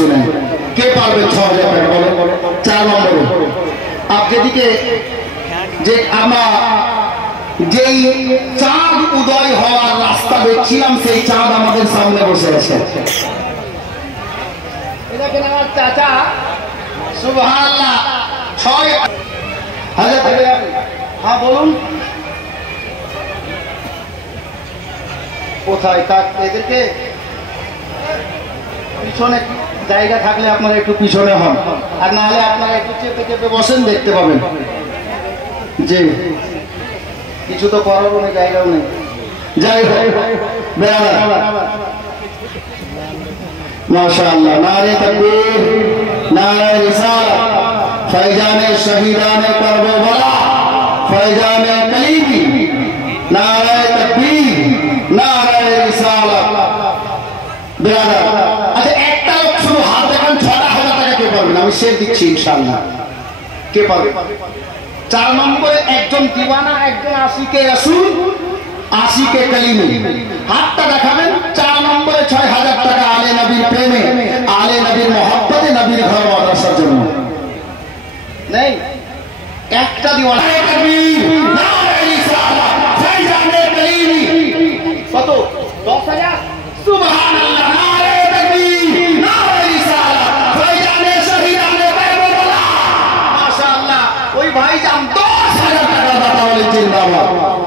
শুনেন, কে পারবে ৬,০০০ টাকা বলেন? ৪ নম্বরে आप যেদিকে যে আমরা যেই চাঁদ উদয় হওয়ার রাস্তা দেখছিলাম, সেই চাঁদ আমাদের সামনে বসে আছে। দেখেন আমার চাচা, সুবহানাল্লাহ, ৬,০০০ টাকা। হ্যাঁ বলুন, কোথায় এদেরকে পিছনে জায়গা থাকলে আপনারা একটু পিছনে হন, আর না হলে আপনারা একটু চেপে চেপে বসেন, দেখতে পাবেন যে কিছু তো করারও নেই, জায়গাও নেই। যাই হোক, মাশাআল্লাহ, নারে তাকবীর, নারে রিসালাত, ফয়জানে শহীদানে কারবালা, ফয়জানে কলিবি, নারে তাকবীর, নারে রিসালাত। ব্রাদার, আচ্ছা একটা লোক শুধু হাত দেখান, ৬,০০০ টাকা কে পারবেন? আমি শের দিচ্ছি ইনশাআল্লাহ। কে পারবে? ৪ নম্বরে একজন দিওয়ানা, একজন আশিকে রাসূল, আশিকে কালিমি, হাতটা দেখাবেন। ৪ নম্বরে ৬,০০০ টাকা আলে নবীর প্রেমে, আলে নবীর মহব্বতে, নবীর ঘর মাদ্রাসার জন্য। নেই একটা দিওয়ানা। কত? ১০,০০০। সুবহানাল্লাহ, নারে তাকবীর, নারে রিসালাত, ফয়জানে শহীদানে কারবালা। মাশাআল্লাহ, ওই ভাইজান ১০,০০০ টাকা দাতা বলে জিন্দাবাদ।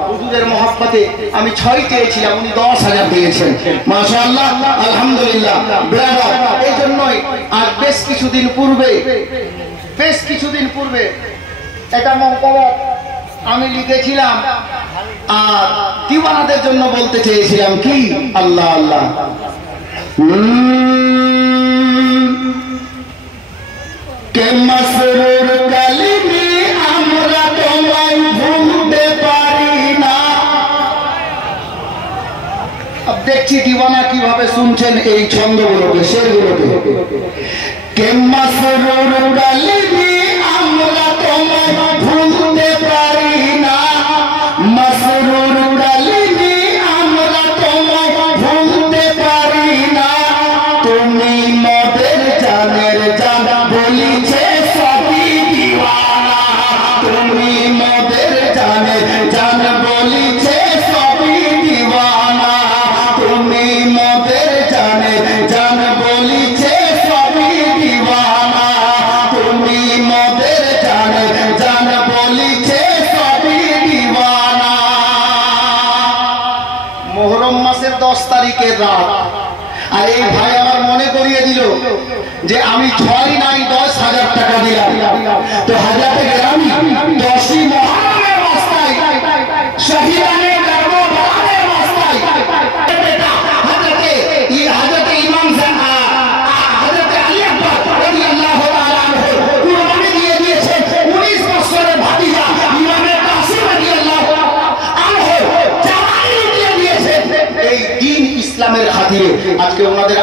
হুজুরের মহব্বতে আমি ৬ চেয়েছিলাম, উনি ১০,০০০ দিয়েছেন। মাশাআল্লাহ, আলহামদুলিল্লাহ। ব্রাদার, এই জন্যই আর বেশ কিছুদিন পূর্বে এটা মহব্বত আমি লিখেছিলাম, আর দিওয়ানাদের জন্য বলতে চেয়েছিলাম কি, আল্লাহ আল্লাহ, কে মাসরুর কালিমি আমরা তোমায় ভুলতে পারি না। अब দেখছি দিওয়ানা কিভাবে শুনছেন এই ছন্দগুলোকে, শেরগুলোকে। কে মাসরুর কালিমি আমরা তোমায় ভুলতে পারি না, মাসরুর কালিমি আমরা তোমায় ভুলতে পারি না। তুমি মদের জানের জান বলিছে সবই দিওয়ানা, তুমি মদের জানের জান বলিছে সবই দিওয়ানা, তুমি মদের জানের জান বলিছে সবই দিওয়ানা, তুমি মদের জানের জান বলিছে সবই দিওয়ানা। মুহররম মাসের ১০ তারিখের রাত, আর এই ভাই আমার মনে করিয়ে দিল যে আমি ৬ নাই ১০,০০০ টাকা দিলাম, তো হাজরাতে গ্রামী ১০ই মুহররমের রাস্তায়, শহীদানে কারবালার রাস্তায় হযরতে ইমাম হযরতে আলী আকবর রাদিয়াল্লাহু তাআলা আনহু কুরবানি দিয়ে দিয়েছেন ১৯ বছরের ভাতিজা ইমামে কাসিম রাদিয়াল্লাহু আনহু জামাই দিয়ে দিয়েছেন এই দ্বীন ইসলামের খাতিরে। আজকে ওনাদের